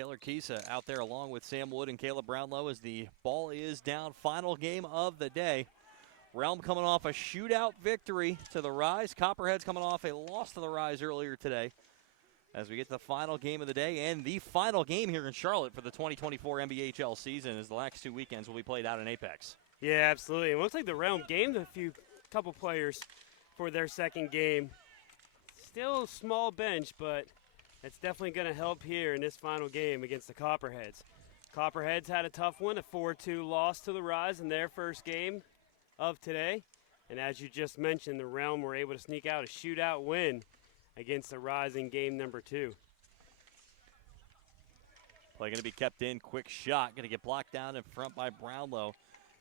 Taylor Kisa out there along with Sam Wood and Caleb Brownlow as the ball is down. Final game of the day. Realm coming off a shootout victory to the Rise. Copperheads coming off a loss to the Rise earlier today. As we get to the final game of the day and the final game here in Charlotte for the 2024 NBHL season, as the next 2 weekends will be played out in Apex. Yeah, absolutely. It looks like the Realm gained a couple players for their second game. Still a small bench, but it's definitely going to help here in this final game against the Copperheads. Copperheads had a tough one, a 4-2 loss to the Rise in their first game of today. And as you just mentioned, the Realm were able to sneak out a shootout win against the Rise in game number 2. Play going to be kept in. Quick shot. Going to get blocked down in front by Brownlow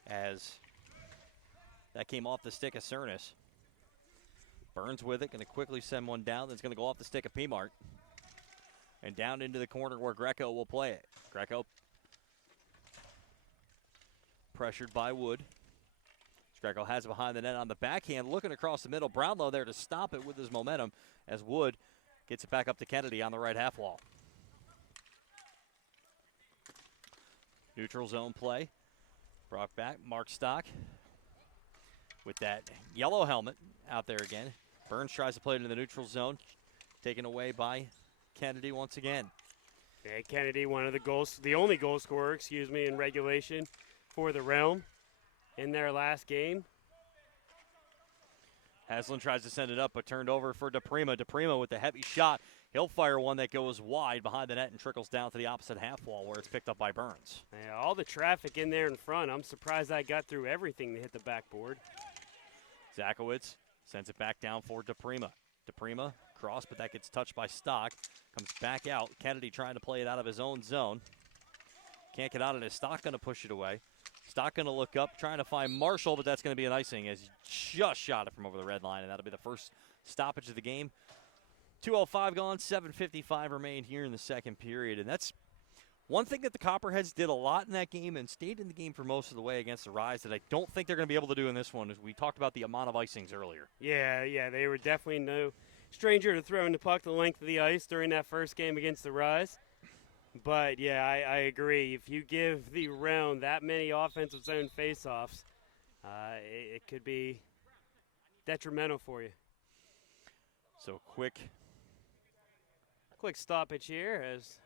as that came off the stick of Cernus. Burns with it. Going to quickly send one down. That's going to go off the stick of P-Mart. And down into the corner where Greco will play it. Greco pressured by Wood. Greco has it behind the net on the backhand, looking across the middle. Brownlow there to stop it with his momentum as Wood gets it back up to Kennedy on the right half wall. Neutral zone play. Brought back, Mark Stock with that yellow helmet out there again. Burns tries to play it into the neutral zone, taken away by Kennedy once again. Yeah, Kennedy, the only goal scorer, in regulation for the Realm in their last game. Haslam tries to send it up, but turned over for DePrima. DePrima with the heavy shot. He'll fire one that goes wide behind the net and trickles down to the opposite half wall where it's picked up by Burns. Yeah, all the traffic in there in front. I'm surprised I got through everything to hit the backboard. Zakowicz sends it back down for DePrima. DePrima cross, but that gets touched by Stock. Comes back out. Kennedy trying to play it out of his own zone. Can't get out of it. Stock going to push it away. Stock going to look up, trying to find Marshall, but that's going to be an icing as he just shot it from over the red line, and that'll be the first stoppage of the game. 2:05 gone, 7:55 remain here in the second period, and that's one thing that the Copperheads did a lot in that game and stayed in the game for most of the way against the Rise that I don't think they're going to be able to do in this one, as we talked about the amount of icings earlier. Yeah, they were definitely no stranger to throwing the puck the length of the ice during that first game against the Rise. But, yeah, I agree. If you give the Realm that many offensive zone faceoffs, it could be detrimental for you. So quick stoppage here as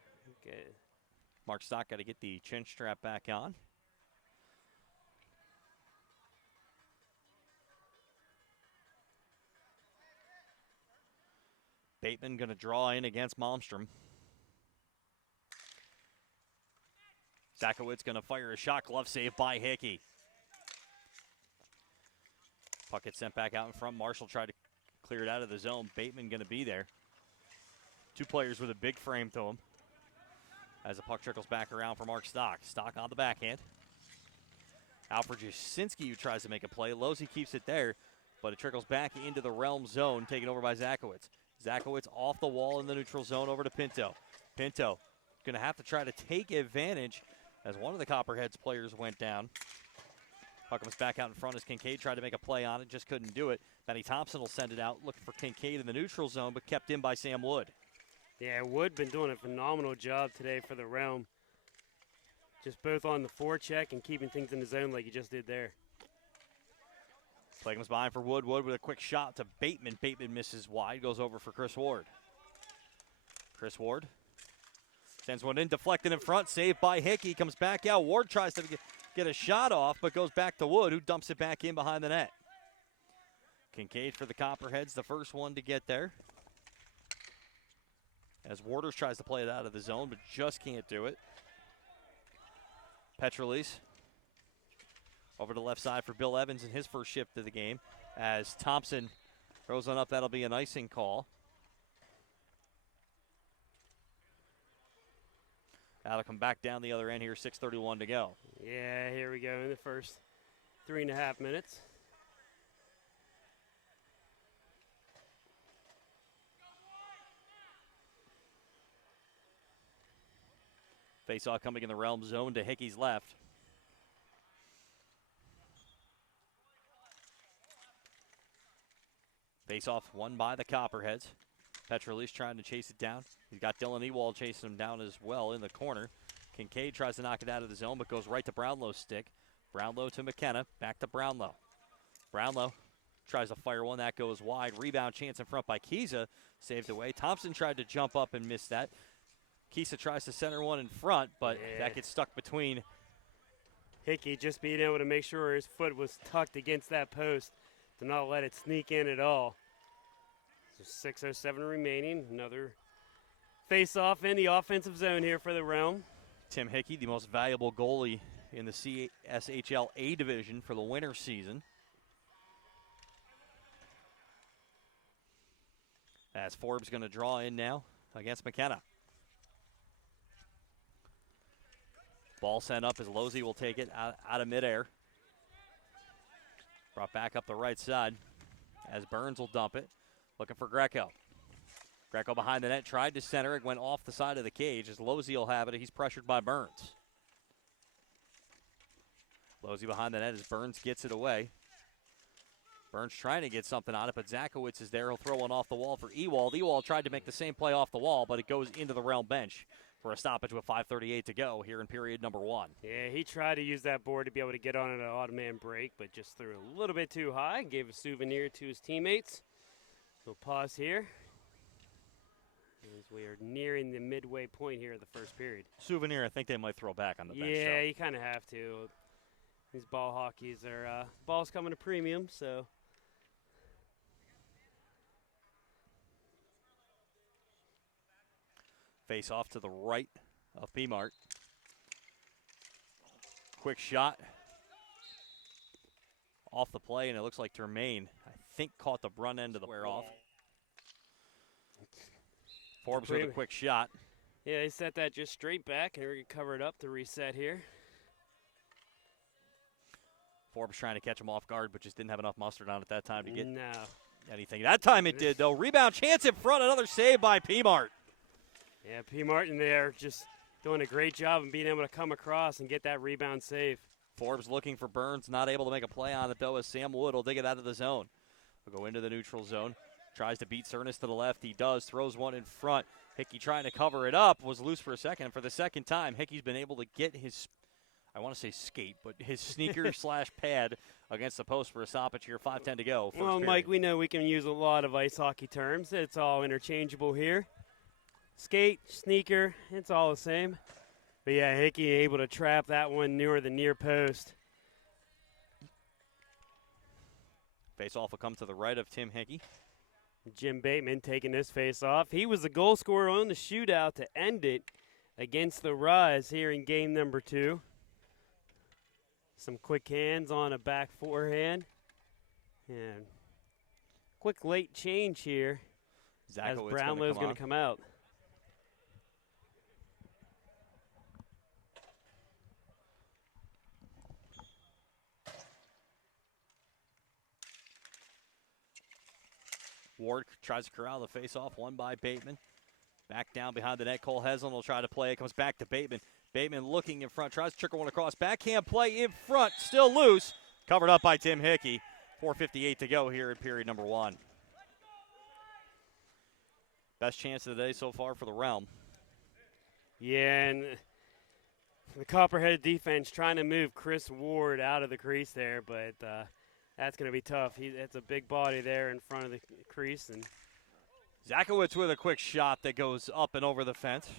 Mark Stock got to get the chin strap back on. Bateman going to draw in against Malmstrom. Zakowicz going to fire a shot. Glove save by Hickey. Puck gets sent back out in front. Marshall tried to clear it out of the zone. Bateman going to be there. Two players with a big frame to him. As the puck trickles back around for Mark Stock. Stock on the backhand. Alfred Jasinski who tries to make a play. Losey keeps it there, but it trickles back into the Realm zone, taken over by Zakowicz. Zakowicz off the wall in the neutral zone over to Pinto. Pinto going to have to try to take advantage as one of the Copperheads players went down. Puck comes back out in front as Kincaid tried to make a play on it, just couldn't do it. Benny Thompson will send it out, looking for Kincaid in the neutral zone, but kept in by Sam Wood. Yeah, Wood been doing a phenomenal job today for the Realm. Just both on the forecheck and keeping things in the zone like he just did there. Play comes behind for Wood. Wood with a quick shot to Bateman. Bateman misses wide, goes over for Chris Ward. Chris Ward sends one in, deflected in front, saved by Hickey. Comes back out. Ward tries to get a shot off, but goes back to Wood, who dumps it back in behind the net. Kincaid for the Copperheads, the first one to get there. As Warders tries to play it out of the zone, but just can't do it. Petrolis over to the left side for Bill Evans in his first shift of the game. As Thompson throws one up, that'll be an icing call. That'll come back down the other end here, 6:31 to go. Yeah, here we go in the first 3.5 minutes. Faceoff coming in the Realm zone to Hickey's left. Faceoff won by the Copperheads. Petrolise trying to chase it down. He's got Dylan Ewald chasing him down as well in the corner. Kincaid tries to knock it out of the zone, but goes right to Brownlow's stick. Brownlow to McKenna, back to Brownlow. Brownlow tries to fire one, that goes wide. Rebound chance in front by Kiza, saved away. Thompson tried to jump up and missed that. Kiza tries to center one in front, but that gets stuck between. Hickey just being able to make sure his foot was tucked against that post to not let it sneak in at all. So 6:07 remaining. Another face-off in the offensive zone here for the Realm. Tim Hickey, the most valuable goalie in the CSHL A division for the winter season. As Forbes going to draw in now against McKenna. Ball sent up as Losey will take it out of midair. Brought back up the right side as Burns will dump it. Looking for Greco. Greco behind the net, tried to center it, went off the side of the cage as Losey will have it. He's pressured by Burns. Losey behind the net as Burns gets it away. Burns trying to get something on it, but Zakowicz is there. He'll throw one off the wall for Ewald. Ewald tried to make the same play off the wall, but it goes into the Realm bench for a stoppage with 5:38 to go here in period number 1. Yeah, he tried to use that board to be able to get on an odd-man break, but just threw a little bit too high. Gave a souvenir to his teammates. We'll pause here as we are nearing the midway point here of the first period. Souvenir, I think they might throw back on the bench. Yeah, you kind of have to. These ball hockeys are balls coming to premium, so. Face off to the right of P-Mart. Quick shot off the play, and it looks like Termaine, I think, caught the front end of the wear off. Forbes with a quick shot. Yeah, they set that just straight back, and we're going to cover it up to reset here. Forbes trying to catch him off guard, but just didn't have enough mustard on it that time to get anything. That time it did, though. Rebound chance in front, another save by P-Mart. Yeah, P. Martin there just doing a great job of being able to come across and get that rebound save. Forbes looking for Burns, not able to make a play on it, though, as Sam Wood will dig it out of the zone. We'll go into the neutral zone. Tries to beat Cernus to the left. He does. Throws one in front. Hickey trying to cover it up. Was loose for a second. For the second time, Hickey's been able to get his, I want to say skate, but his sneaker slash pad against the post for a stoppage here. 5:10 to go. Well, period. Mike, we know we can use a lot of ice hockey terms. It's all interchangeable here. Skate, sneaker, it's all the same. But yeah, Hickey able to trap that one near the near post. Face off will come to the right of Tim Hickey. Jim Bateman taking this face off. He was the goal scorer on the shootout to end it against the Rise here in game number 2. Some quick hands on a back forehand. And quick late change here as Brownlow's going to come out. Ward tries to corral the face-off, won by Bateman. Back down behind the net, Cole Heslin will try to play. It comes back to Bateman. Bateman looking in front, tries to trickle one across. Backhand play in front, still loose. Covered up by Tim Hickey. 4:58 to go here in period number 1. Best chance of the day so far for the Realm. Yeah, and the Copperhead defense trying to move Chris Ward out of the crease there, but that's going to be tough. That's a big body there in front of the crease. And Zakowicz with a quick shot that goes up and over the fence.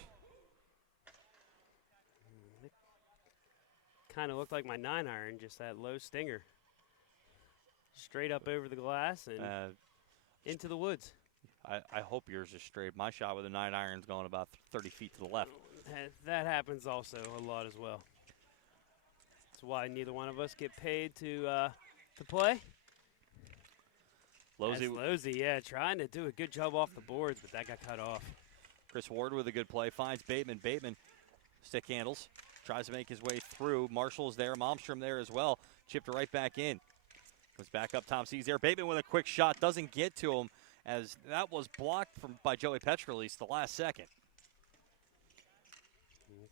Kind of looked like my 9-iron, just that low stinger. Straight up over the glass and into the woods. I hope yours is straight. My shot with a 9-iron's going about 30 feet to the left. That happens also a lot as well. That's why neither one of us get paid to play. Losey, yeah, trying to do a good job off the boards, but that got cut off. Chris Ward with a good play, finds Bateman. Bateman stick handles, tries to make his way through. Marshall's there, Malmstrom there as well. Chipped right back in. Goes back up, Tom C's there. Bateman with a quick shot, doesn't get to him as that was blocked by Joey Petrolise the last second.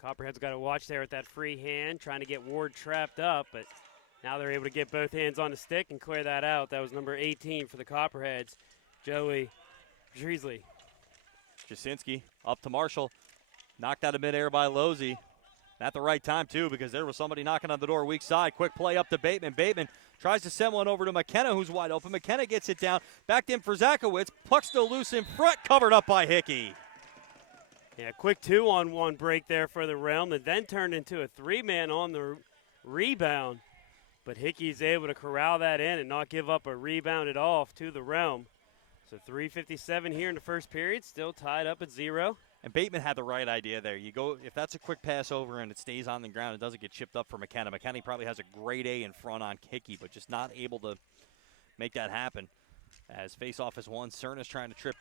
Copperhead's got to watch there with that free hand, trying to get Ward trapped up, but now they're able to get both hands on the stick and clear that out. That was number 18 for the Copperheads, Joey Dreasley. Jasinski up to Marshall. Knocked out of midair by Losey. At the right time, too, because there was somebody knocking on the door weak side. Quick play up to Bateman. Bateman tries to send one over to McKenna, who's wide open. McKenna gets it down. Backed in for Zakowicz. Puck still loose in front. Covered up by Hickey. Yeah, quick 2-on-1 break there for the Realm that then turned into a 3-man on the rebound. But Hickey's able to corral that in and not give up a rebound at all to the Realm. So 3:57 here in the first period, still tied up at 0. And Bateman had the right idea there. You go, if that's a quick pass over and it stays on the ground, it doesn't get chipped up for McKenna. McKenna probably has a great A in front on Hickey, but just not able to make that happen. As face-off is won, Cernas trying to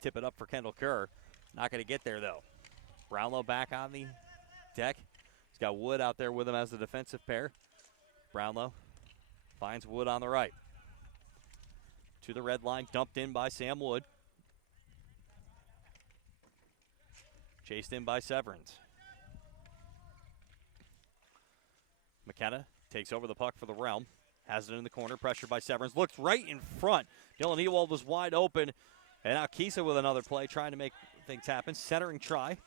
tip it up for Kendall Kerr. Not going to get there, though. Brownlow back on the deck. He's got Wood out there with him as the defensive pair. Brownlow finds Wood on the right. To the red line, dumped in by Sam Wood. Chased in by Severance. McKenna takes over the puck for the Realm. Has it in the corner, pressured by Severance. Looks right in front. Dylan Ewald was wide open. And now Kisa with another play, trying to make things happen. Centering try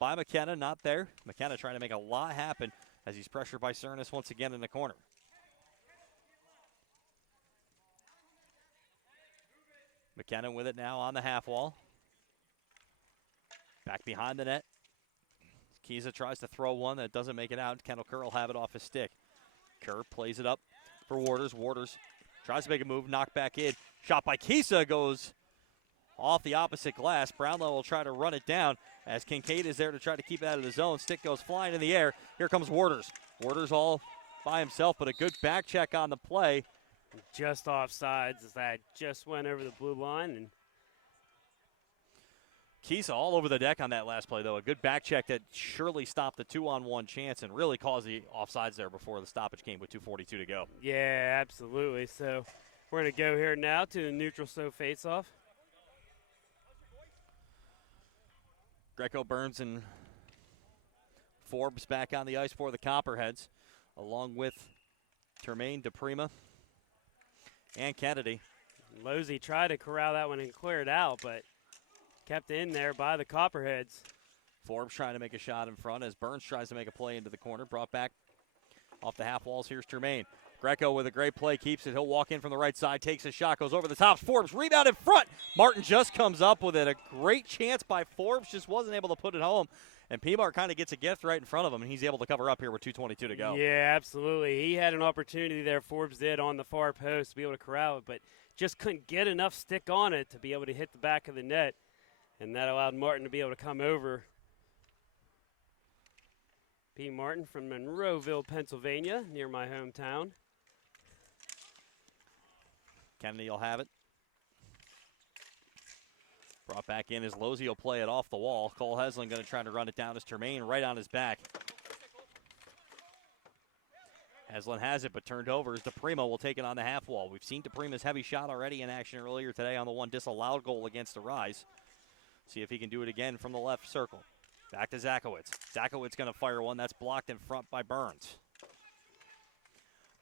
by McKenna, not there. McKenna trying to make a lot happen as he's pressured by Cernas once again in the corner. McKenna with it now on the half wall. Back behind the net. Kisa tries to throw one that doesn't make it out. Kendall Kerr will have it off his stick. Kerr plays it up for Waters. Waters tries to make a move, knocked back in. Shot by Kisa goes off the opposite glass. Brownlow will try to run it down as Kincaid is there to try to keep it out of the zone. Stick goes flying in the air. Here comes Waters. Waters all by himself, but a good back check on the play. Just offsides as that just went over the blue line. And Kisa all over the deck on that last play, though. A good back check that surely stopped the 2-on-1 chance and really caused the offsides there before the stoppage came with 2:42 to go. Yeah, absolutely. So we're going to go here now to the neutral zone faceoff. Greco, Burns, and Forbes back on the ice for the Copperheads, along with Termaine, DePrima, and Kennedy. Losey tried to corral that one and clear it out, but kept in there by the Copperheads. Forbes trying to make a shot in front as Burns tries to make a play into the corner. Brought back off the half walls. Here's Termaine. Greco with a great play, keeps it. He'll walk in from the right side, takes a shot, goes over the top. Forbes, rebound in front. Martin just comes up with it. A great chance by Forbes, just wasn't able to put it home. And P-Bar kind of gets a gift right in front of him, and he's able to cover up here with 2:22 to go. Yeah, absolutely. He had an opportunity there, Forbes did, on the far post to be able to corral it, but just couldn't get enough stick on it to be able to hit the back of the net. And that allowed Martin to be able to come over. P. Martin from Monroeville, Pennsylvania, near my hometown. Kennedy will have it. Brought back in as Losey will play it off the wall. Cole Heslin going to try to run it down as Termaine right on his back. Heslin has it, but turned over as DePrima will take it on the half wall. We've seen DePrima's heavy shot already in action earlier today on the one disallowed goal against the Rise. See if he can do it again from the left circle. Back to Zakowicz. Zakowicz going to fire one. That's blocked in front by Burns.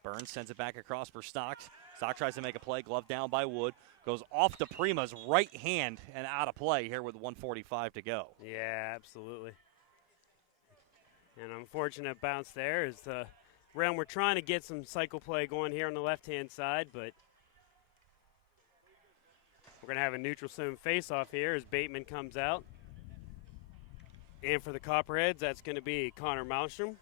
Burns sends it back across for Stocks. Stock tries to make a play. Glove down by Wood. Goes off DePrima's right hand and out of play here with 1:45 to go. Yeah, absolutely. An unfortunate bounce there as the Realm we're trying to get some cycle play going here on the left-hand side, but we're going to have a neutral zone face-off here as Bateman comes out. And for the Copperheads, that's going to be Connor Malmstrom.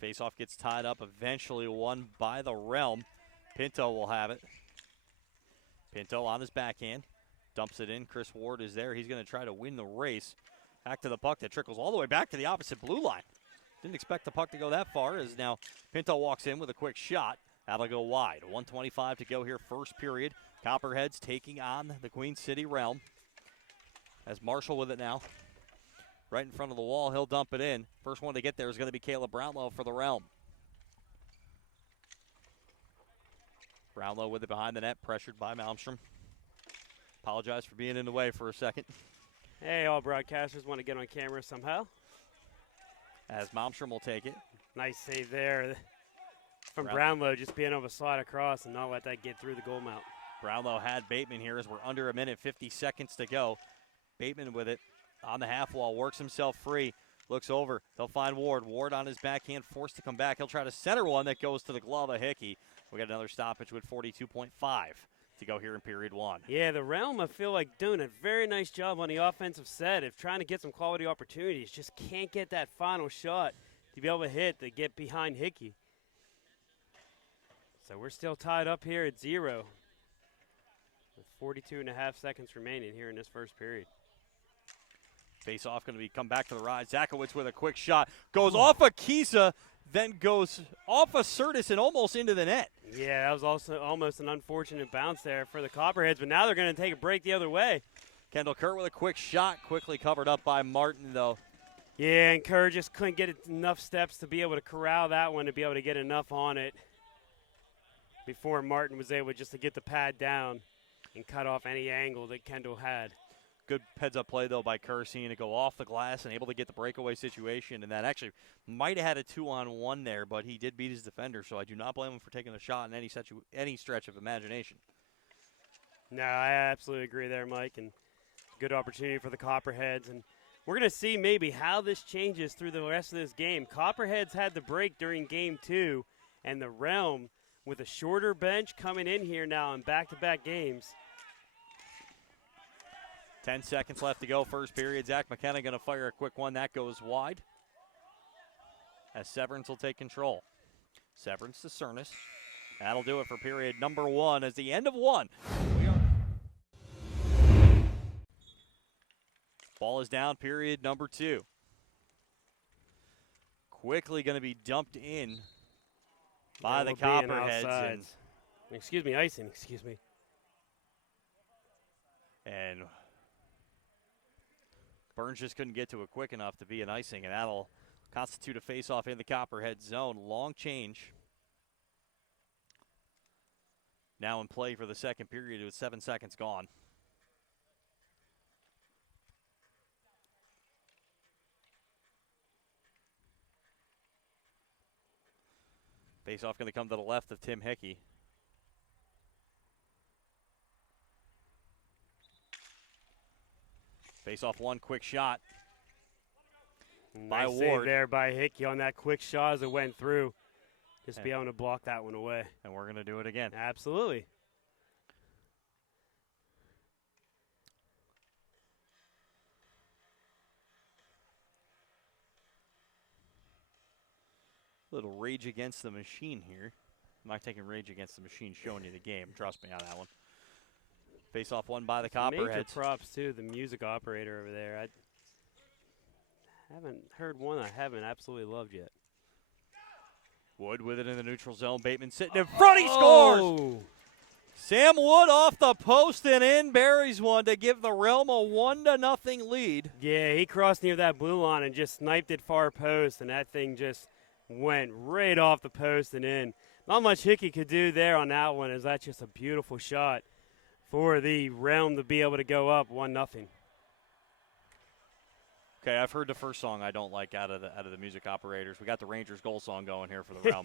Face-off gets tied up, eventually won by the Realm. Pinto will have it. Pinto on his backhand, dumps it in. Chris Ward is there. He's going to try to win the race. Back to the puck that trickles all the way back to the opposite blue line. Didn't expect the puck to go that far as now Pinto walks in with a quick shot. That'll go wide. 1:25 to go here, first period. Copperheads taking on the Queen City Realm. As Marshall with it now. Right in front of the wall, he'll dump it in. First one to get there is going to be Caleb Brownlow for the Realm. Brownlow with it behind the net, pressured by Malmstrom. Apologize for being in the way for a second. Hey, all broadcasters want to get on camera somehow. As Malmstrom will take it. Nice save there from Brownlow, just being able to slide across and not let that get through the goal mount. Brownlow had Bateman here as we're under a minute, 50 seconds to go. Bateman with it on the half wall, works himself free, looks over. They'll find Ward. Ward on his backhand, forced to come back. He'll try to center one that goes to the glove of Hickey. We got another stoppage with 42.5 to go here in period one. Yeah, the Realm, I feel like, doing a very nice job on the offensive set of trying to get some quality opportunities. Just can't get that final shot to be able to hit to get behind Hickey. So we're still tied up here at 0 with 42.5 seconds remaining here in this first period. Face off going to be come back to the ride. Zakowicz with a quick shot. Goes off of Kisa, then goes off of Curtis and almost into the net. Yeah, that was also almost an unfortunate bounce there for the Copperheads, but now they're going to take a break the other way. Kendall Kerr with a quick shot, quickly covered up by Martin, though. Yeah, and Kerr just couldn't get enough steps to be able to corral that one, to be able to get enough on it before Martin was able just to get the pad down and cut off any angle that Kendall had. Good heads-up play, though, by Kerr, seeing it go off the glass and able to get the breakaway situation. And that actually might have had a 2-on-1 there, but he did beat his defender, so I do not blame him for taking a shot in any stretch of imagination. No, I absolutely agree there, Mike, and good opportunity for the Copperheads. And we're going to see maybe how this changes through the rest of this game. Copperheads had the break during Game 2, and the Realm, with a shorter bench coming in here now in back-to-back games. 10 seconds left to go, first period. Zach McKenna going to fire a quick one. That goes wide as Severance will take control. Severance to Cernas. That'll do it for period number 1 as the end of 1. Ball is down, period number 2. Quickly going to be dumped in by the Copperheads. Excuse me, icing, excuse me. And Burns just couldn't get to it quick enough to be an icing, and that'll constitute a face-off in the Copperhead zone. Long change. Now in play for the second period with 7 seconds gone. Face-off going to come to the left of Tim Hickey. Face-off one, quick shot by Nice Ward. save there by Hickey on that quick shot as it went through. Just be able to block that one away. And we're going to do it again. Absolutely. Little Rage Against the Machine here. I'm not taking Rage Against the Machine showing you the game. Trust me on that one. Face off one by the Copperheads. Major props to the music operator over there. I haven't heard one I haven't absolutely loved yet. Wood with it in the neutral zone. Bateman sitting in front. He scores! Sam Wood off the post and in. Buries one to give the Realm a 1-0 lead. Yeah, he crossed near that blue line and just sniped it far post, and that thing just went right off the post and in. Not much Hickey could do there on that one, as that's just a beautiful shot for the Realm to be able to go up 1-0. Okay, I've heard the first song I don't like out of the music operators. We got the Rangers goal song going here for the Realm.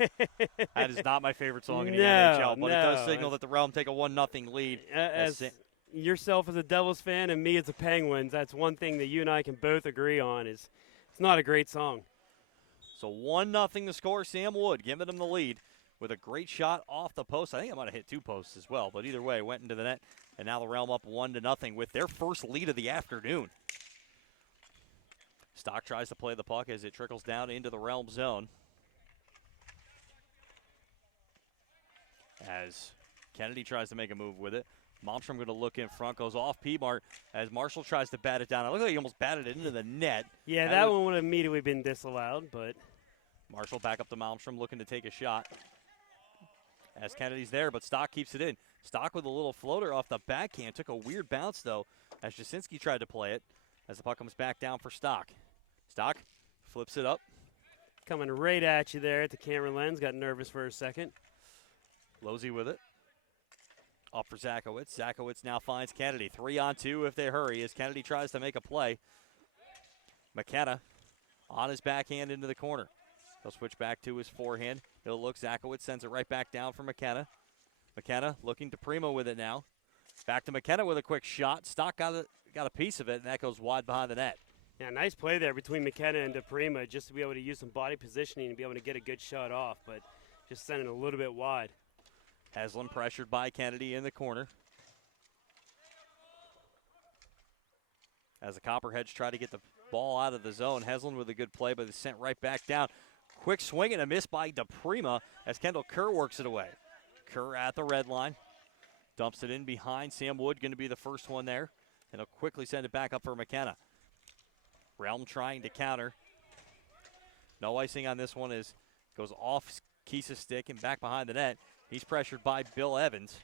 That is not my favorite song in the NHL, but it does signal that the Realm take a 1-0 lead. As yourself as a Devils fan and me as a Penguins, that's one thing that you and I can both agree on is it's not a great song. So 1-0 to score. Sam Wood giving him the lead with a great shot off the post. I think I might have hit 2 posts as well, but either way, went into the net. And now the Realm up 1-0 with their first lead of the afternoon. Stock tries to play the puck as it trickles down into the Realm zone. As Kennedy tries to make a move with it. Malmstrom going to look in front, goes off P-Mart as Marshall tries to bat it down. It looks like he almost batted it into the net. Yeah, that one would have immediately been disallowed, but Marshall back up to Malmstrom looking to take a shot. As Kennedy's there, but Stock keeps it in. Stock with a little floater off the backhand. Took a weird bounce, though, as Jasinski tried to play it. As the puck comes back down for Stock. Stock flips it up. Coming right at you there at the camera lens. Got nervous for a second. Losey with it. Up for Zakowicz. Zakowicz now finds Kennedy. 3-on-2 if they hurry as Kennedy tries to make a play. McKenna on his backhand into the corner. He'll switch back to his forehand. He'll look. Zakowicz sends it right back down for McKenna. McKenna looking to Primo with it now. Back to McKenna with a quick shot. Stock got a piece of it, and that goes wide behind the net. Yeah, nice play there between McKenna and DePrima just to be able to use some body positioning and be able to get a good shot off, but just sending it a little bit wide. Heslin pressured by Kennedy in the corner. As the Copperheads try to get the ball out of the zone, Heslin with a good play, but it's sent right back down. Quick swing and a miss by DePrima as Kendall Kerr works it away. Kerr at the red line. Dumps it in behind. Sam Wood going to be the first one there. And he'll quickly send it back up for McKenna. Realm trying to counter. No icing on this one as goes off Kisa's stick and back behind the net. He's pressured by Bill Evans.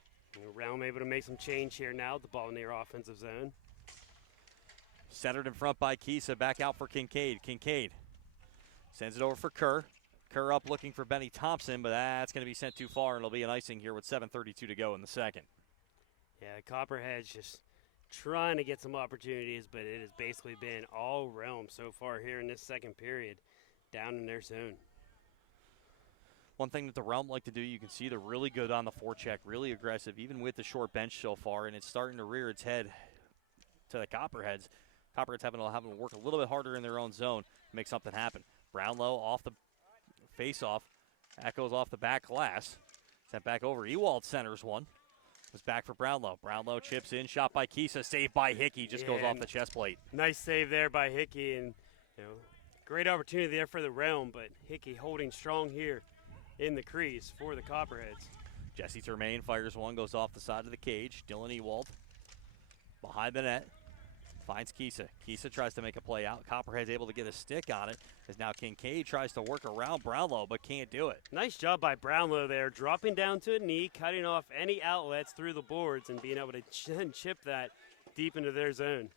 Realm able to make some change here now. The ball near offensive zone. Centered in front by Kisa. Back out for Kincaid. Kincaid sends it over for Kerr. Kerr up looking for Benny Thompson, but that's going to be sent too far, and it'll be an icing here with 7:32 to go in the second. Yeah, Copperheads just trying to get some opportunities, but it has basically been all Realm so far here in this second period, down in their zone. One thing that the Realm like to do, you can see they're really good on the forecheck, really aggressive, even with the short bench so far, and it's starting to rear its head to the Copperheads. Copperheads having to work a little bit harder in their own zone to make something happen. Brownlow off the face-off. That goes off the back glass. Sent back over. Ewald centers one. Was back for Brownlow. Brownlow chips in. Shot by Kisa. Saved by Hickey. Just goes off the chest plate. Nice save there by Hickey. And, great opportunity there for the Realm, but Hickey holding strong here in the crease for the Copperheads. Jesse Termaine fires one. Goes off the side of the cage. Dylan Ewald behind the net. Finds Kisa. Kisa tries to make a play out. Copperhead's able to get a stick on it as now Kincaid tries to work around Brownlow but can't do it. Nice job by Brownlow there, dropping down to a knee, cutting off any outlets through the boards and being able to chip that deep into their zone.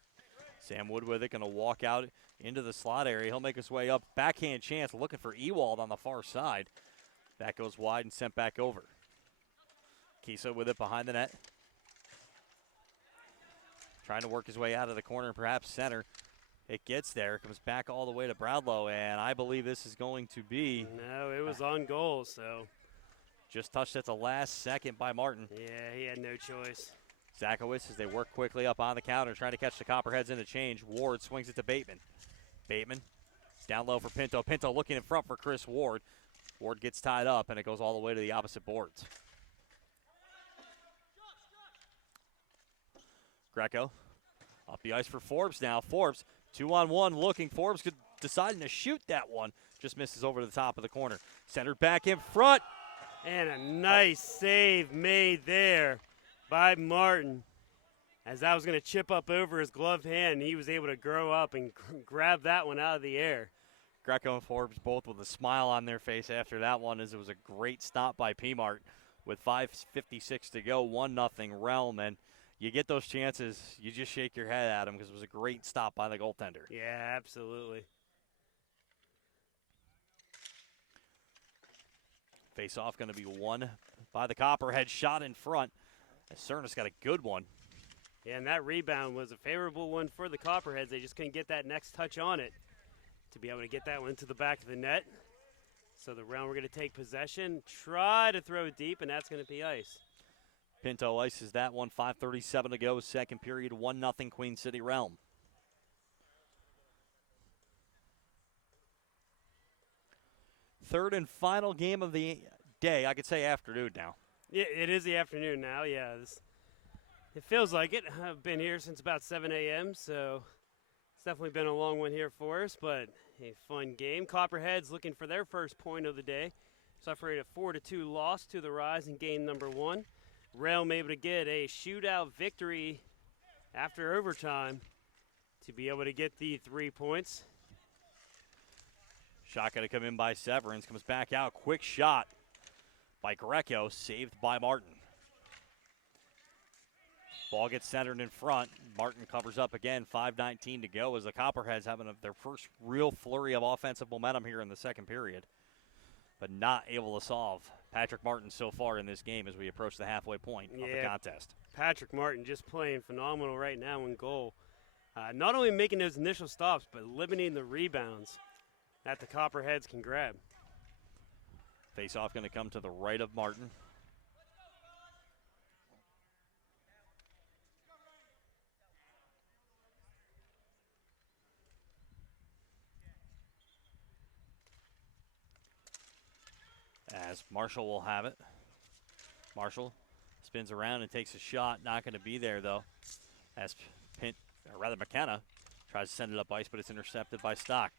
Sam Wood with it, going to walk out into the slot area. He'll make his way up. Backhand chance looking for Ewald on the far side. That goes wide and sent back over. Kisa with it behind the net. Trying to work his way out of the corner, perhaps center. It gets there, comes back all the way to Brownlow, and I believe this is going to be... No, it was on goal, so... Just touched at the last second by Martin. Yeah, he had no choice. Zakowicz as they work quickly up on the counter, trying to catch the Copperheads in a change. Ward swings it to Bateman. Bateman down low for Pinto. Pinto looking in front for Chris Ward. Ward gets tied up, and it goes all the way to the opposite boards. Greco up the ice for Forbes now. Forbes 2-on-1 looking. Forbes deciding to shoot that one. Just misses over to the top of the corner. Centered back in front. And a nice save made there by Martin. As that was going to chip up over his gloved hand, and he was able to grow up and grab that one out of the air. Greco and Forbes both with a smile on their face after that one, as it was a great stop by P-Mart with 5:56 to go, 1-0 Realm. And you get those chances, you just shake your head at them because it was a great stop by the goaltender. Yeah, absolutely. Face-off going to be won by the Copperhead. Shot in front. Cernas got a good one. Yeah, and that rebound was a favorable one for the Copperheads. They just couldn't get that next touch on it to be able to get that one to the back of the net. So the Realm, we're going to take possession, try to throw it deep, and that's going to be ice. Pinto ices that one. 5:37 to go, second period, 1-0 Queen City Realm. Third and final game of the day. I could say afternoon now. Yeah, it is the afternoon now. Yeah, it feels like it. I've been here since about 7 a.m., so it's definitely been a long one here for us, but a fun game. Copperheads looking for their first point of the day, suffering a 4-2 loss to the Rise in game number 1. Realm able to get a shootout victory after overtime to be able to get the 3 points. Shot going to come in by Severance. Comes back out. Quick shot by Greco. Saved by Martin. Ball gets centered in front. Martin covers up again. 5:19 to go as the Copperheads having their first real flurry of offensive momentum here in the second period, but not able to solve Patrick Martin so far in this game as we approach the halfway point of the contest. Patrick Martin just playing phenomenal right now in goal. Not only making those initial stops, but limiting the rebounds that the Copperheads can grab. Face-off going to come to the right of Martin. As Marshall will have it. Marshall spins around and takes a shot. Not going to be there, though. As McKenna tries to send it up ice, but it's intercepted by Stock.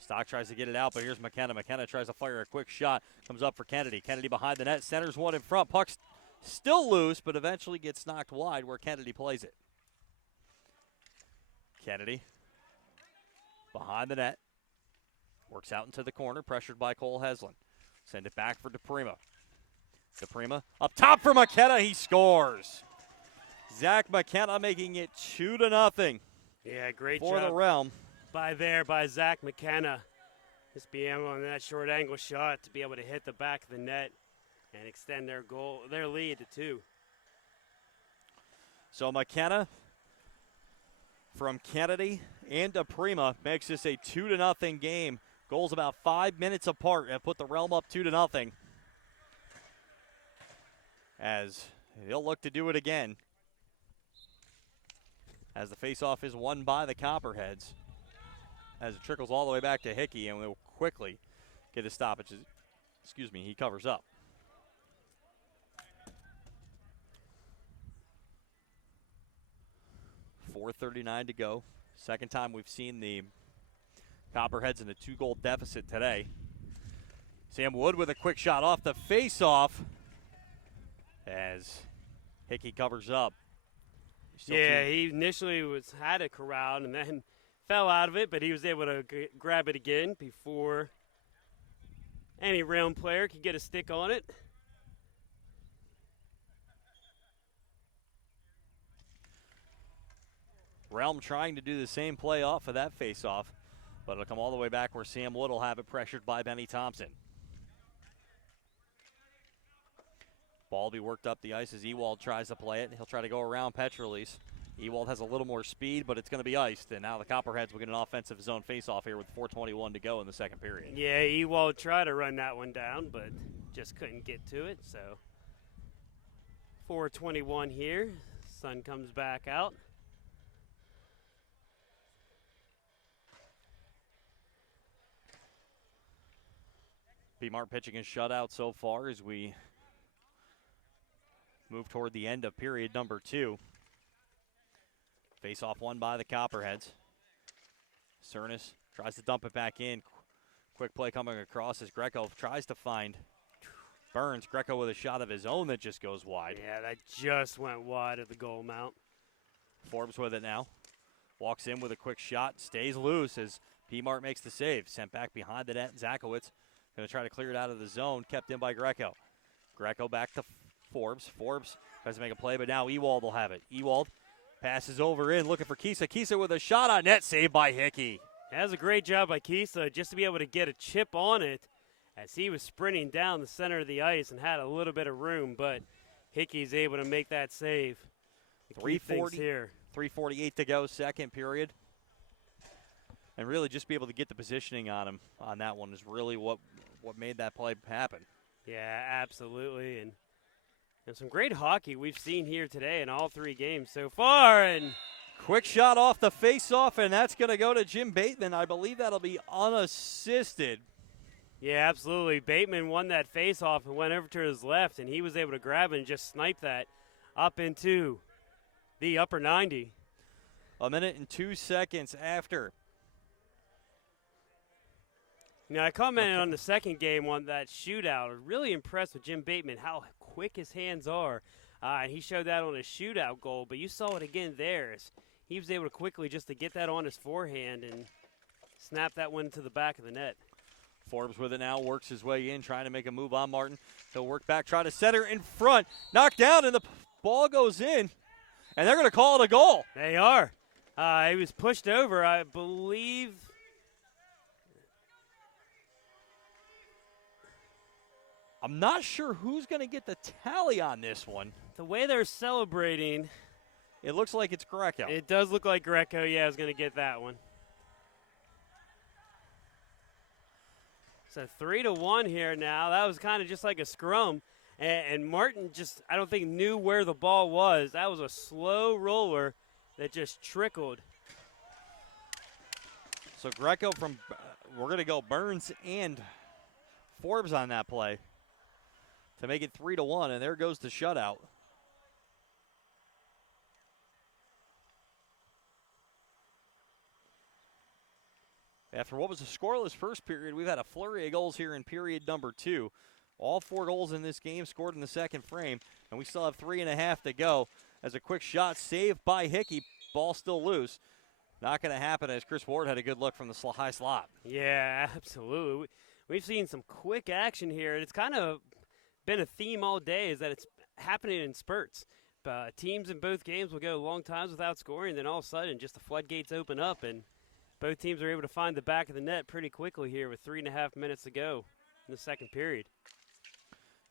Stock tries to get it out, but here's McKenna. McKenna tries to fire a quick shot. Comes up for Kennedy. Kennedy behind the net. Centers one in front. Puck's still loose, but eventually gets knocked wide where Kennedy plays it. Kennedy behind the net. Works out into the corner, pressured by Cole Heslin. Send it back for DePrima. DePrima up top for McKenna. He scores. Zach McKenna making it 2-0. Yeah, great for job the Realm. by Zach McKenna. Just being able on that short angle shot to be able to hit the back of the net and extend their lead to 2. So McKenna from Kennedy and DePrima makes this a 2-0 game. Goals about 5 minutes apart and put the Realm up 2-0. As they'll look to do it again. As the faceoff is won by the Copperheads. As it trickles all the way back to Hickey, and we'll quickly get a stoppage. He covers up. .439 to go. Second time we've seen the Copperheads in a 2-goal deficit today. Sam Wood with a quick shot off the face-off as Hickey covers up. Yeah, he initially had it corralled and then fell out of it, but he was able to grab it again before any Realm player could get a stick on it. Realm trying to do the same play off of that face-off, but it'll come all the way back where Sam Wood will have it pressured by Benny Thompson. Ball will be worked up the ice as Ewald tries to play it. He'll try to go around Petrolis. Ewald has a little more speed, but it's going to be iced. And now the Copperheads will get an offensive zone face-off here with 4:21 to go in the second period. Yeah, Ewald tried to run that one down, but just couldn't get to it. So 4:21 here. Sun comes back out. B-Mart pitching a shutout so far as we move toward the end of period number 2. Face-off won by the Copperheads. Cernas tries to dump it back in. Quick play coming across as Greco tries to find Burns. Greco with a shot of his own that just goes wide. Yeah, that just went wide of the goal mount. Forbes with it now. Walks in with a quick shot. Stays loose as P-Mart makes the save. Sent back behind the net. Zakowicz going to try to clear it out of the zone. Kept in by Greco. Greco back to Forbes. Forbes tries to make a play, but now Ewald will have it. Ewald passes over in, looking for Kisa. Kisa with a shot on net, saved by Hickey. That was a great job by Kisa just to be able to get a chip on it as he was sprinting down the center of the ice and had a little bit of room, but Hickey's able to make that save. 3:48 to go, second period. And really just be able to get the positioning on him on that one is really what made that play happen. Yeah, absolutely. And some great hockey we've seen here today in all 3 games so far. And quick shot off the face-off, and that's going to go to Jim Bateman. I believe that'll be unassisted. Yeah, absolutely. Bateman won that face-off and went over to his left, and he was able to grab it and just snipe that up into the upper 90. A minute and 2 seconds after. Now, I commented on the second game on that shootout. I was really impressed with Jim Bateman, how quick his hands are. And he showed that on his shootout goal, but you saw it again there. He was able to quickly just to get that on his forehand and snap that one to the back of the net. Forbes with it now, works his way in, trying to make a move on Martin. He'll work back, try to center in front. Knocked down, and the ball goes in. And they're going to call it a goal. They are. He was pushed over, I believe. I'm not sure who's going to get the tally on this one. The way they're celebrating, it looks like it's Greco. It does look like Greco, is going to get that one. So 3-1 here now. That was kind of just like a scrum. And Martin just, I don't think, knew where the ball was. That was a slow roller that just trickled. So Greco from, we're going to go Burns and Forbes on that play to make it 3-1, and there goes the shutout. After what was a scoreless first period, we've had a flurry of goals here in period number 2. All 4 goals in this game scored in the second frame, and we still have 3.5 to go. As a quick shot saved by Hickey, ball still loose. Not going to happen as Chris Ward had a good look from the high slot. Yeah, absolutely. We've seen some quick action here, and it's kind of been a theme all day is that it's happening in spurts. Teams in both games will go long times without scoring, then all of a sudden just the floodgates open up, and both teams are able to find the back of the net pretty quickly here with 3.5 minutes to go in the second period.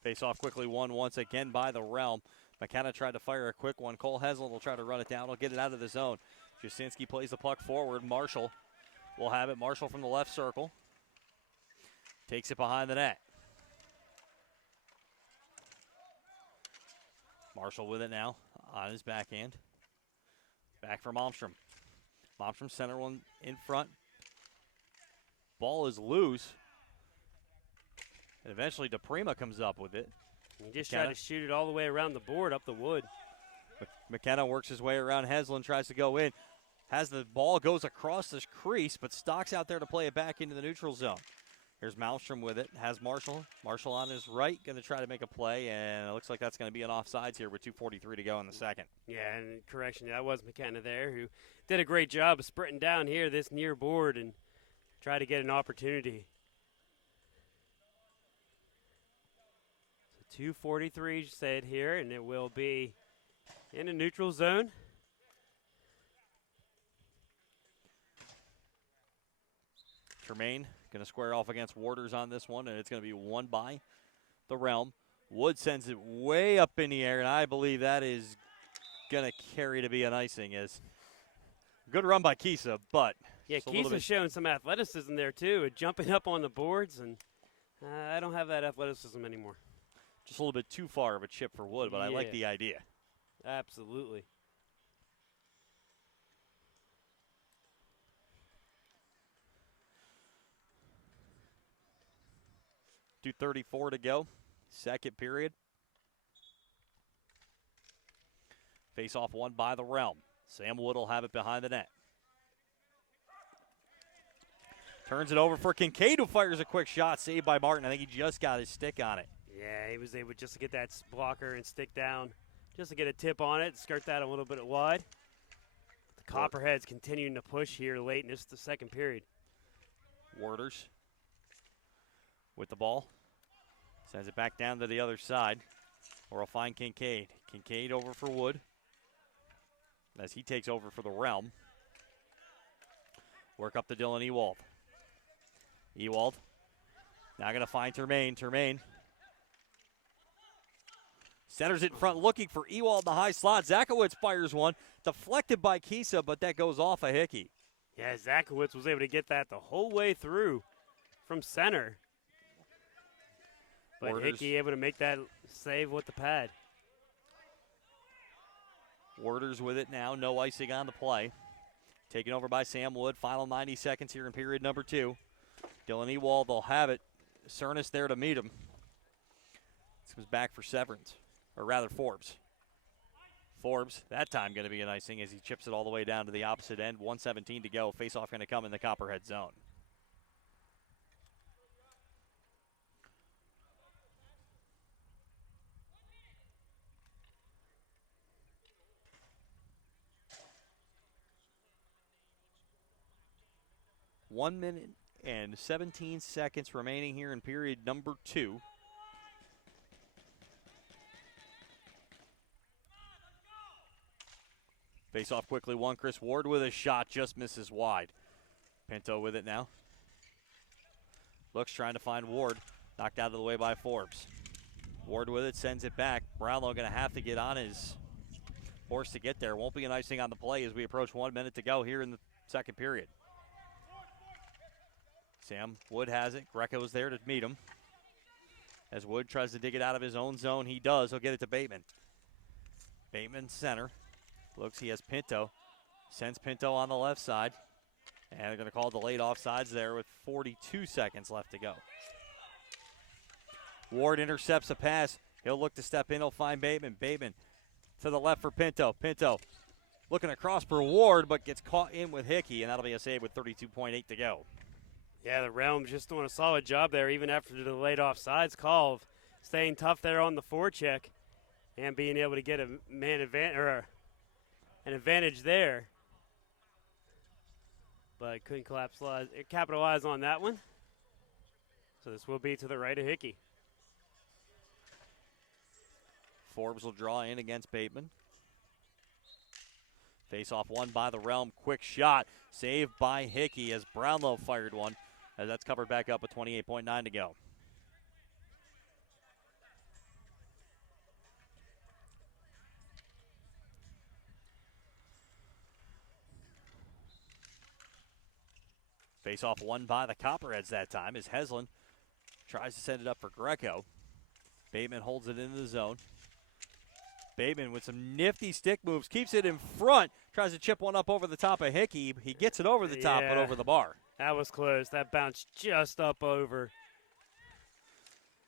Face off quickly, won once again by the Realm. McKenna tried to fire a quick one. Cole Heslin will try to run it down. He'll get it out of the zone. Jasinski plays the puck forward. Marshall will have it. Marshall from the left circle. Takes it behind the net. Marshall with it now on his backhand. Back for Malmstrom. Malmstrom center one in front. Ball is loose. And eventually DePrima comes up with it. He just tried to shoot it all the way around the board up the wood. McKenna works his way around. Heslin tries to go in. Has the ball, goes across this crease, but Stock's out there to play it back into the neutral zone. Here's Malmstrom with it. Has Marshall. Marshall on his right, going to try to make a play, and it looks like that's going to be an offsides here with 2:43 to go in the second. Yeah, and correction, that was McKenna there who did a great job of sprinting down here this near board and try to get an opportunity. So 2:43 said here, and it will be in a neutral zone. Tremaine going to square off against Warders on this one, and it's going to be won by the Realm. Wood sends it way up in the air, and I believe that is going to carry to be an icing. Is good run by Kisa, but yeah, Kisa's showing some athleticism there too, jumping up on the boards, and I don't have that athleticism anymore. Just a little bit too far of a chip for Wood, but I like the idea. Absolutely. 2:34 to go, second period. Face off won by the Realm. Sam Wood will have it behind the net. Turns it over for Kincaid, who fires a quick shot, saved by Martin. I think he just got his stick on it. Yeah, he was able just to get that blocker and stick down, just to get a tip on it, skirt that a little bit wide. The Copperheads continuing to push here late in the second period. Warders with the ball. Sends it back down to the other side, or will find Kincaid. Kincaid over for Wood as he takes over for the Realm. Work up to Dylan Ewald. Ewald now going to find Termaine. Termaine centers it in front, looking for Ewald in the high slot. Zakowicz fires one, deflected by Kisa, but that goes off a Hickey. Yeah, Zakowicz was able to get that the whole way through from center. But Warders. Hickey able to make that save with the pad. Warders with it now, no icing on the play. Taken over by Sam Wood. Final 90 seconds here in period number 2. Dylan Ewald, they'll have it. Cernas there to meet him. This comes back for Severance, or rather Forbes. Forbes, that time going to be an icing as he chips it all the way down to the opposite end. 1:17 to go. Face-off going to come in the Copperhead zone. One minute and 17 seconds remaining here in period number 2. Face off quickly, one. Chris Ward with a shot, just misses wide. Pinto with it now. Looks trying to find Ward. Knocked out of the way by Forbes. Ward with it, sends it back. Brownlow going to have to get on his horse to get there. Won't be an icing on the play as we approach 1 minute to go here in the second period. Sam Wood has it. Greco's there to meet him. As Wood tries to dig it out of his own zone, he does. He'll get it to Bateman. Bateman center. Looks, he has Pinto. Sends Pinto on the left side. And they're going to call delayed offsides there with 42 seconds left to go. Ward intercepts a pass. He'll look to step in. He'll find Bateman. Bateman to the left for Pinto. Pinto looking across for Ward, but gets caught in with Hickey, and that'll be a save with 32.8 to go. Yeah, the Realms just doing a solid job there, even after the delayed offsides call, of staying tough there on the forecheck and being able to get a man advantage or an advantage there. But couldn't capitalize on that one. So this will be to the right of Hickey. Forbes will draw in against Bateman. Face-off won by the Realm. Quick shot. Saved by Hickey as Brownlow fired one. As that's covered back up with 28.9 to go. Face-off won by the Copperheads that time as Heslin tries to send it up for Greco. Bateman holds it into the zone. Bateman with some nifty stick moves, keeps it in front, tries to chip one up over the top of Hickey. He gets it over the top, but over the bar. That was close. That bounced just up over.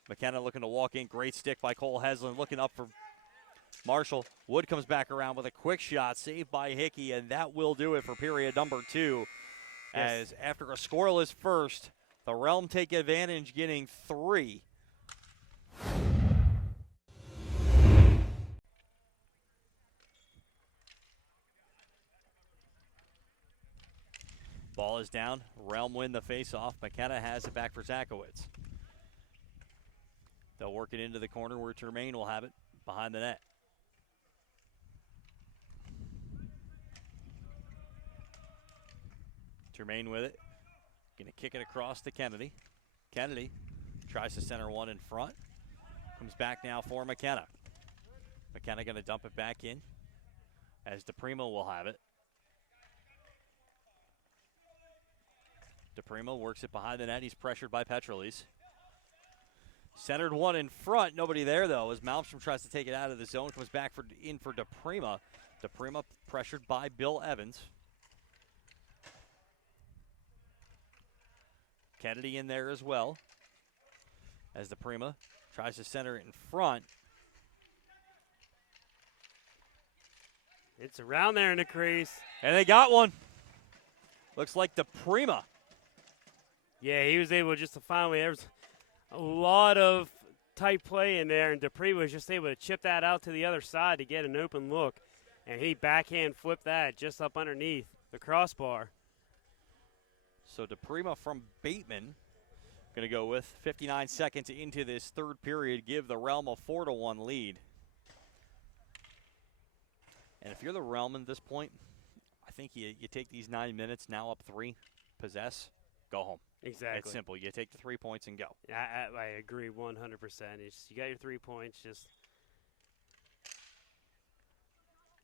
McKenna looking to walk in. Great stick by Cole Heslin, looking up for Marshall. Wood comes back around with a quick shot, saved by Hickey, and that will do it for period number 2. As after a scoreless first, the Realm take advantage, getting 3. Ball is down. Realm win the faceoff. McKenna has it back for Zakowitz. They'll work it into the corner where Termaine will have it behind the net. Termaine with it. Going to kick it across to Kennedy. Kennedy tries to center one in front. Comes back now for McKenna. McKenna going to dump it back in as DePrimo will have it. DePrimo works it behind the net. He's pressured by Petrolis. Centered one in front. Nobody there, though, as Malmstrom tries to take it out of the zone. Comes back in for DePrima. DePrima pressured by Bill Evans. Kennedy in there as well. As DePrima tries to center it in front. It's around there in the crease. And they got one. Looks like DePrima. Yeah, he was able just to finally, there was a lot of tight play in there, and Dupree was just able to chip that out to the other side to get an open look. And he backhand flipped that just up underneath the crossbar. So DePrima from Bateman going to go with 59 seconds into this third period, give the Realm a 4-1 lead. And if you're the Realm at this point, I think you take these 9 minutes, now up 3, possess, go home. Exactly. It's simple. You take the 3 points and go. I agree 100%. You got your 3 points, just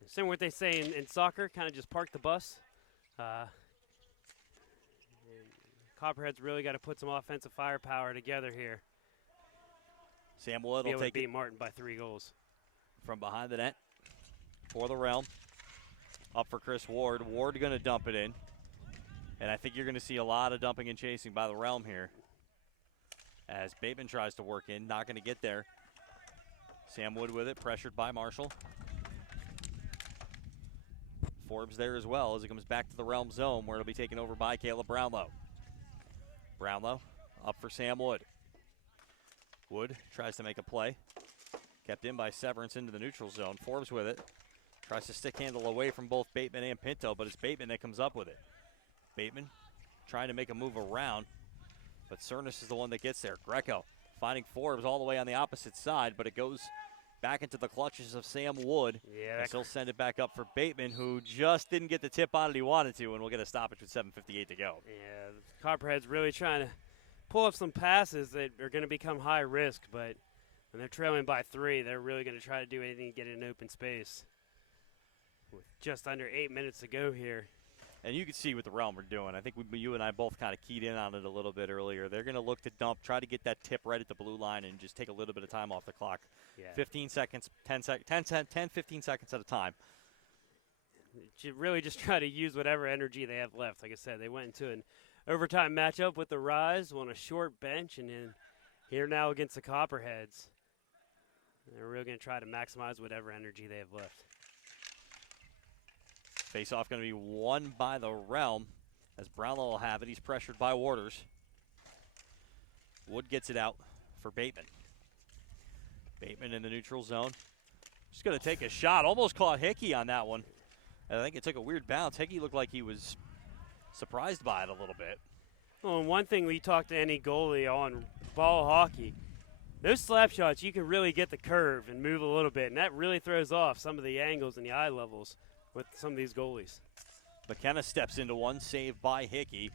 similar to what they say in soccer, kind of just park the bus. Copperheads really got to put some offensive firepower together here. Sam Wood will take beat Martin by 3 goals. From behind the net for the Realm. Up for Chris Ward. Ward going to dump it in. And I think you're going to see a lot of dumping and chasing by the Realm here. As Bateman tries to work in, not going to get there. Sam Wood with it, pressured by Marshall. Forbes there as well as it comes back to the Realm zone where it'll be taken over by Caleb Brownlow. Brownlow up for Sam Wood. Wood tries to make a play. Kept in by Severance into the neutral zone. Forbes with it. Tries to stick handle away from both Bateman and Pinto, but it's Bateman that comes up with it. Bateman trying to make a move around, but Cernus is the one that gets there. Greco finding Forbes all the way on the opposite side, but it goes back into the clutches of Sam Wood. Yeah, and he'll send it back up for Bateman, who just didn't get the tip on it he wanted to, and we'll get a stoppage with 7:58 to go. Yeah, the Copperheads really trying to pull up some passes that are going to become high risk, but when they're trailing by 3, they're really going to try to do anything to get in open space. With just under 8 minutes to go here. And you can see what the Realm are doing. I think you and I both kind of keyed in on it a little bit earlier. They're going to look to dump, try to get that tip right at the blue line and just take a little bit of time off the clock. Yeah. 15 seconds, 10, 15 seconds at a time. Should really just try to use whatever energy they have left. Like I said, they went into an overtime matchup with the Rise on a short bench, and then here now against the Copperheads. They're really going to try to maximize whatever energy they have left. Face-off going to be won by the Realm as Brownlow will have it. He's pressured by Waters. Wood gets it out for Bateman. Bateman in the neutral zone. Just going to take a shot. Almost caught Hickey on that one. I think it took a weird bounce. Hickey looked like he was surprised by it a little bit. Well, and one thing we talk to any goalie on ball hockey, those slap shots, you can really get the curve and move a little bit, and that really throws off some of the angles and the eye levels with some of these goalies. McKenna steps into one, saved by Hickey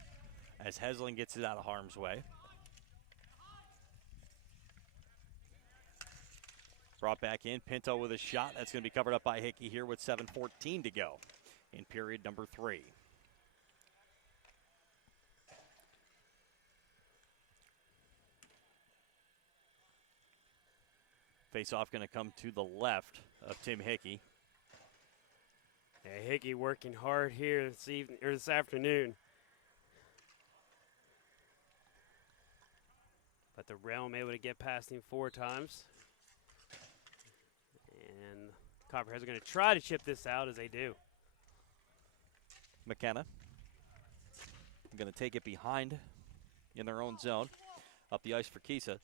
as Hesling gets it out of harm's way. Brought back in, Pinto with a shot. That's going to be covered up by Hickey here with 7:14 to go in period number 3. Face-off going to come to the left of Tim Hickey. Yeah, Hickey working hard here this afternoon. But the Realm able to get past him 4 times. And Copperheads are going to try to chip this out as they do. McKenna going to take it behind in their own zone. Up the ice for Kisa.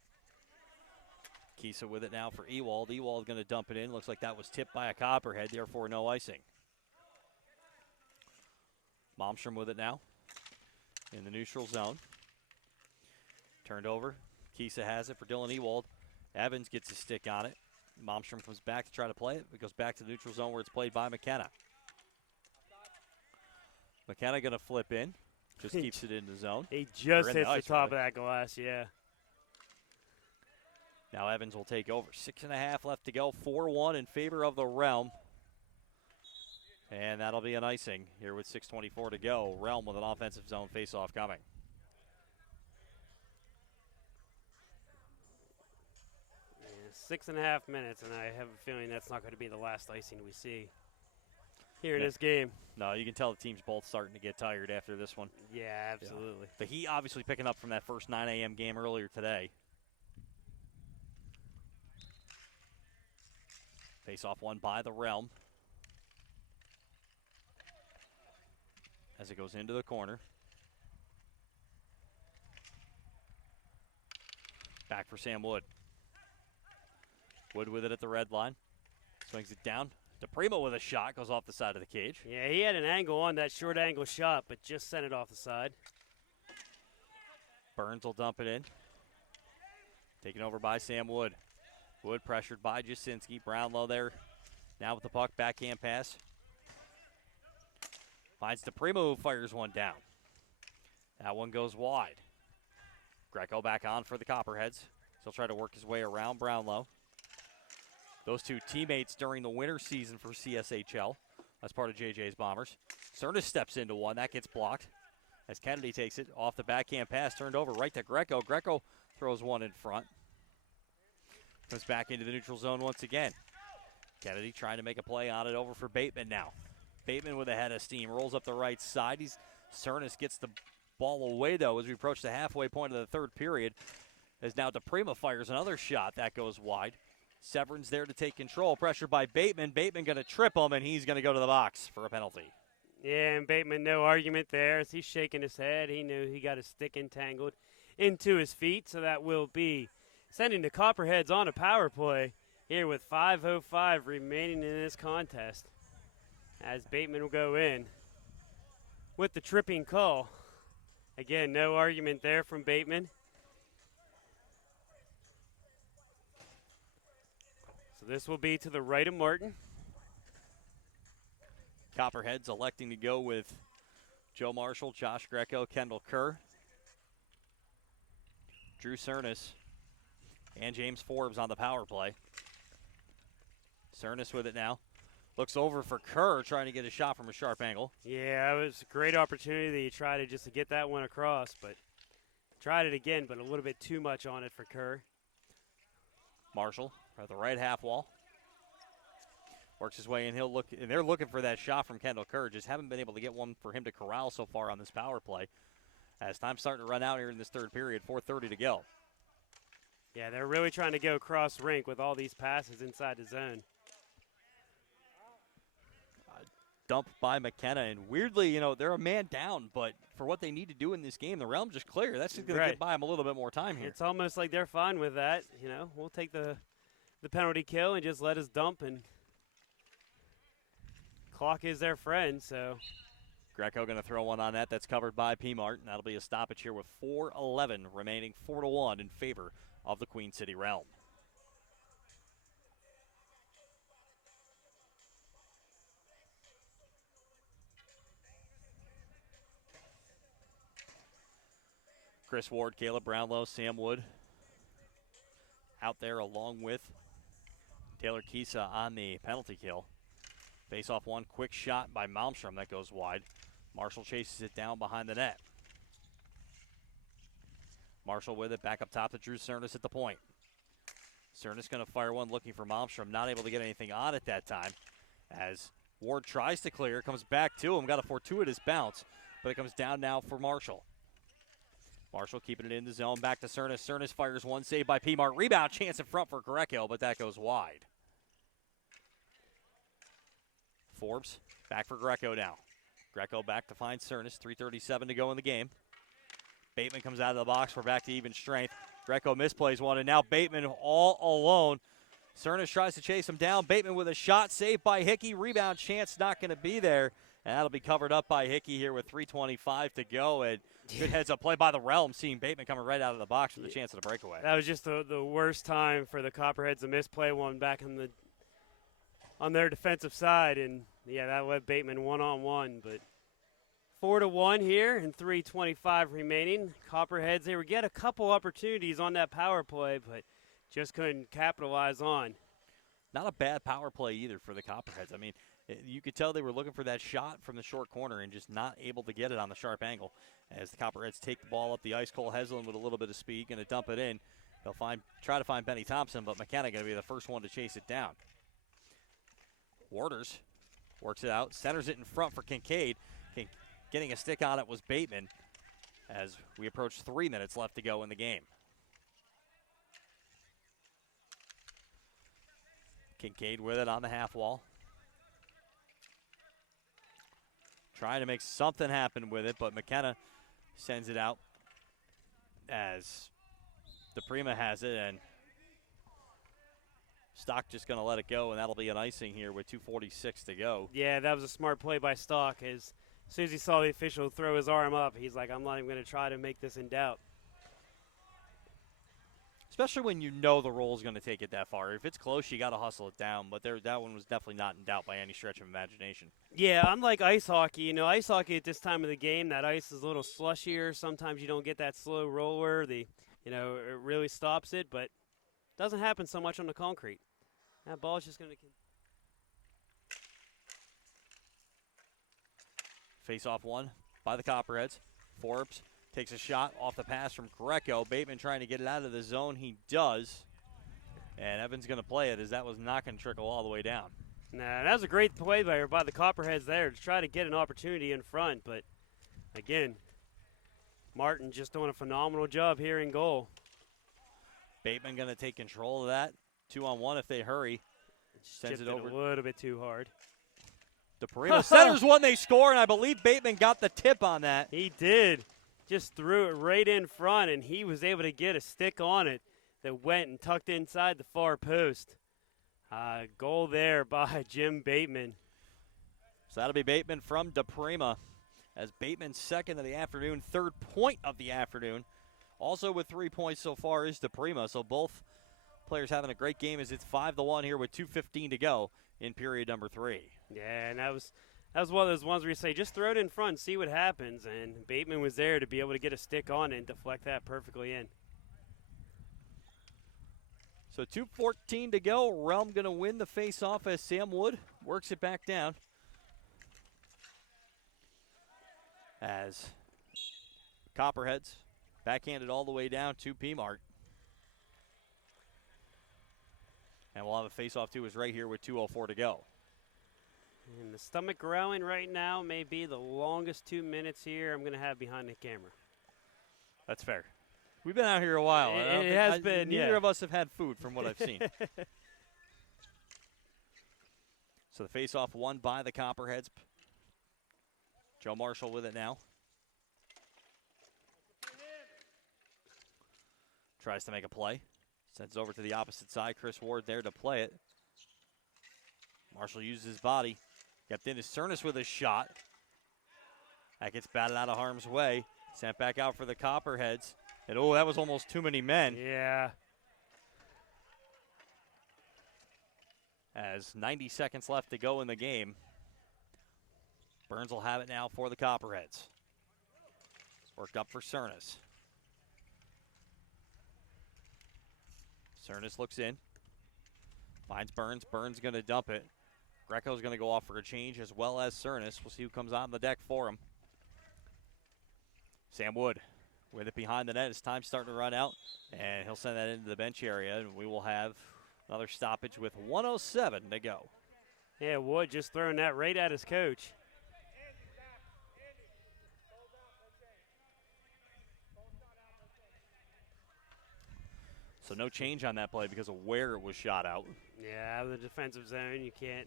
Kisa with it now for Ewald. Ewald going to dump it in. Looks like that was tipped by a Copperhead, therefore no icing. Malmstrom with it now in the neutral zone. Turned over. Kisa has it for Dylan Ewald. Evans gets a stick on it. Malmstrom comes back to try to play it. It goes back to the neutral zone where it's played by McKenna. McKenna going to flip in. Just keeps it in the zone. He just hits the top of that glass, yeah. Now Evans will take over. 6.5 left to go. 4-1 in favor of the Realm. And that'll be an icing here with 6:24 to go. Realm with an offensive zone faceoff coming. Yeah, 6.5 minutes, and I have a feeling that's not going to be the last icing we see here in this game. No, you can tell the team's both starting to get tired after this one. Yeah, absolutely. The Heat obviously picking up from that first 9 a.m. game earlier today. Face-off won by the Realm. As it goes into the corner. Back for Sam Wood. Wood with it at the red line. Swings it down. DePrimo with a shot. Goes off the side of the cage. Yeah, he had an angle on that short angle shot, but just sent it off the side. Burns will dump it in. Taken over by Sam Wood. Wood pressured by Jasinski. Brownlow there. Now with the puck. Backhand pass. Finds DePrimo, who fires one down. That one goes wide. Greco back on for the Copperheads. He'll try to work his way around Brownlow. Those two teammates during the winter season for CSHL. That's part of JJ's Bombers. Cernas steps into one. That gets blocked as Kennedy takes it off the backhand pass. Turned over right to Greco. Greco throws one in front. Comes back into the neutral zone once again. Kennedy trying to make a play on it over for Bateman now. Bateman with a head of steam, rolls up the right side. Cernas gets the ball away, though, as we approach the halfway point of the third period. As now DePrimo fires another shot. That goes wide. Severin's there to take control. Pressure by Bateman. Bateman going to trip him, and he's going to go to the box for a penalty. Yeah, and Bateman, no argument there. As he's shaking his head, he knew he got his stick entangled into his feet, so that will be sending the Copperheads on a power play here with 5:05 remaining in this contest. As Bateman will go in with the tripping call. Again, no argument there from Bateman. So this will be to the right of Martin. Copperheads electing to go with Joe Marshall, Josh Greco, Kendall Kerr, Drew Cernas, and James Forbes on the power play. Cernas with it now. Looks over for Kerr, trying to get a shot from a sharp angle. Yeah, it was a great opportunity to try to just to get that one across, but tried it again, but a little bit too much on it for Kerr. Marshall at the right half wall. Works his way in. He'll look, and they're looking for that shot from Kendall Kerr. Just haven't been able to get one for him to corral so far on this power play. As time's starting to run out here in this third period, 4:30 to go. Yeah, they're really trying to go cross rink with all these passes inside the zone. Dump by McKenna, and weirdly, you know, they're a man down, but for what they need to do in this game, the realm just clear. That's just going to get by them a little bit more time here. It's almost like they're fine with that. You know, we'll take the penalty kill and just let us dump, and clock is their friend, so. Greco going to throw one on that. That's covered by P-Mart, and that'll be a stoppage here with 4:11 remaining, 4-1 in favor of the Queen City Realm. Chris Ward, Caleb Brownlow, Sam Wood out there along with Taylor Kisa on the penalty kill. Face off one, quick shot by Malmstrom that goes wide. Marshall chases it down behind the net. Marshall with it, back up top to Drew Cernas at the point. Cernas going to fire one, looking for Malmstrom, not able to get anything on it that time. As Ward tries to clear, comes back to him, got a fortuitous bounce, but it comes down now for Marshall. Marshall keeping it in the zone, back to Cernas. Cernas fires one, saved by P-Mart. Rebound chance in front for Greco, but that goes wide. Forbes back for Greco now. Greco back to find Cernas, 3:37 to go in the game. Bateman comes out of the box, we're back to even strength. Greco misplays one, and now Bateman all alone. Cernas tries to chase him down. Bateman with a shot, saved by Hickey. Rebound chance not going to be there, and that'll be covered up by Hickey here with 3:25 to go. And good heads-up play by the Realm, seeing Bateman coming right out of the box with a chance at a breakaway. That was just the worst time for the Copperheads to misplay one back on their defensive side, and yeah, that led Bateman one-on-one. But 4-1 here and 3:25 remaining. Copperheads, they would get a couple opportunities on that power play, but just couldn't capitalize on. Not a bad power play either for the Copperheads. I mean, you could tell they were looking for that shot from the short corner and just not able to get it on the sharp angle. As the Copperheads take the ball up the ice, Cole Heslin with a little bit of speed, going to dump it in. They'll try to find Benny Thompson, but McKenna going to be the first one to chase it down. Warders works it out, centers it in front for Kincaid. Getting a stick on it was Bateman as we approach 3 minutes left to go in the game. Kincaid with it on the half wall. Trying to make something happen with it, but McKenna sends it out as DePrima has it, and Stock just going to let it go, and that'll be an icing here with 2:46 to go. Yeah, that was a smart play by Stock. As soon as he saw the official throw his arm up, he's like, I'm not even going to try to make this in doubt. Especially when you know the roll is going to take it that far. If it's close, you got to hustle it down, but that one was definitely not in doubt by any stretch of imagination. Yeah, unlike ice hockey, ice hockey at this time of the game, that ice is a little slushier. Sometimes you don't get that slow roller. It really stops it, but it doesn't happen so much on the concrete. That ball is just going to face off one by the Copperheads. Forbes takes a shot off the pass from Greco. Bateman trying to get it out of the zone. He does. And Evans going to play it as that was not going to trickle all the way down. Nah, that was a great play by the Copperheads there to try to get an opportunity in front. But, again, Martin just doing a phenomenal job here in goal. Bateman going to take control of that. 2-on-1 if they hurry. Sends it over. A little bit too hard. DePrima centers one, they score, and I believe Bateman got the tip on that. He did. Just threw it right in front, and he was able to get a stick on it that went and tucked inside the far post. Goal there by Jim Bateman. So that'll be Bateman from DePrima, as Bateman's second of the afternoon, third point of the afternoon. Also with 3 points so far is DePrima, so both players having a great game as it's 5-1 here with 2:15 to go in period number 3. Yeah, and that was one of those ones where you say, just throw it in front, see what happens. And Bateman was there to be able to get a stick on it and deflect that perfectly in. So 2:14 to go. Realm going to win the face-off as Sam Wood works it back down. As Copperheads backhanded all the way down to P-Mart. And we'll have a face-off to us right here with 2:04 to go. And the stomach growling right now may be the longest 2 minutes here I'm going to have behind the camera. That's fair. We've been out here a while. It has been, Neither of us have had food from what I've seen. So the face-off won by the Copperheads. Joe Marshall with it now. Tries to make a play. Sends over to the opposite side. Chris Ward there to play it. Marshall uses his body. Kept in to Cernus with a shot. That gets batted out of harm's way. Sent back out for the Copperheads. And oh, that was almost too many men. Yeah. As 90 seconds left to go in the game. Burns will have it now for the Copperheads. Worked up for Cernus. Cernus looks in. Finds Burns. Burns going to dump it. Greco's going to go off for a change as well as Cernus. We'll see who comes on the deck for him. Sam Wood with it behind the net. His time's starting to run out, and he'll send that into the bench area, and we will have another stoppage with 1:07 to go. Yeah, Wood just throwing that right at his coach. So no change on that play because of where it was shot out. Yeah, out of the defensive zone, you can't.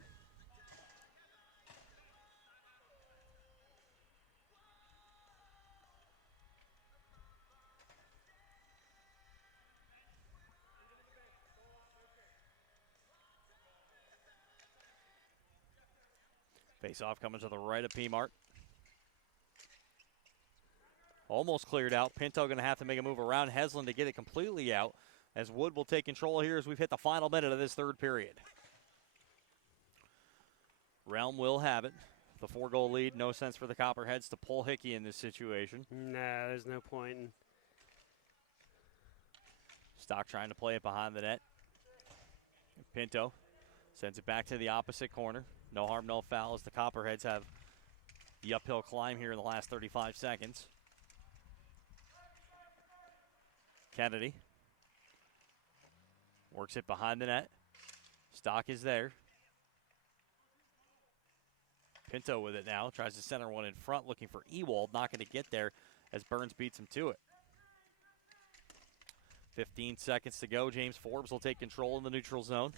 Face-off coming to the right of P-Mart. Almost cleared out. Pinto going to have to make a move around Heslin to get it completely out, as Wood will take control here as we've hit the final minute of this third period. Realm will have it. The 4-goal lead. No sense for the Copperheads to pull Hickey in this situation. Nah, there's no point in. Stock trying to play it behind the net. Pinto sends it back to the opposite corner. No harm, no foul as the Copperheads have the uphill climb here in the last 35 seconds. Kennedy works it behind the net. Stock is there. Pinto with it now. Tries to center one in front, looking for Ewald. Not going to get there as Burns beats him to it. 15 seconds to go. James Forbes will take control in the neutral zone.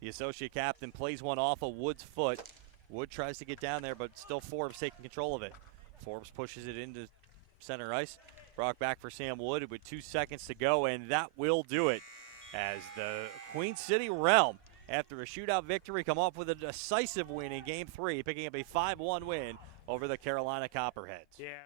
The associate captain plays one off of Wood's foot. Wood tries to get down there, but still Forbes taking control of it. Forbes pushes it into center ice. Brought back for Sam Wood with 2 seconds to go, and that will do it. As the Queen City Realm, after a shootout victory, come off with a decisive win in Game 3, picking up a 5-1 win over the Carolina Copperheads. Yeah.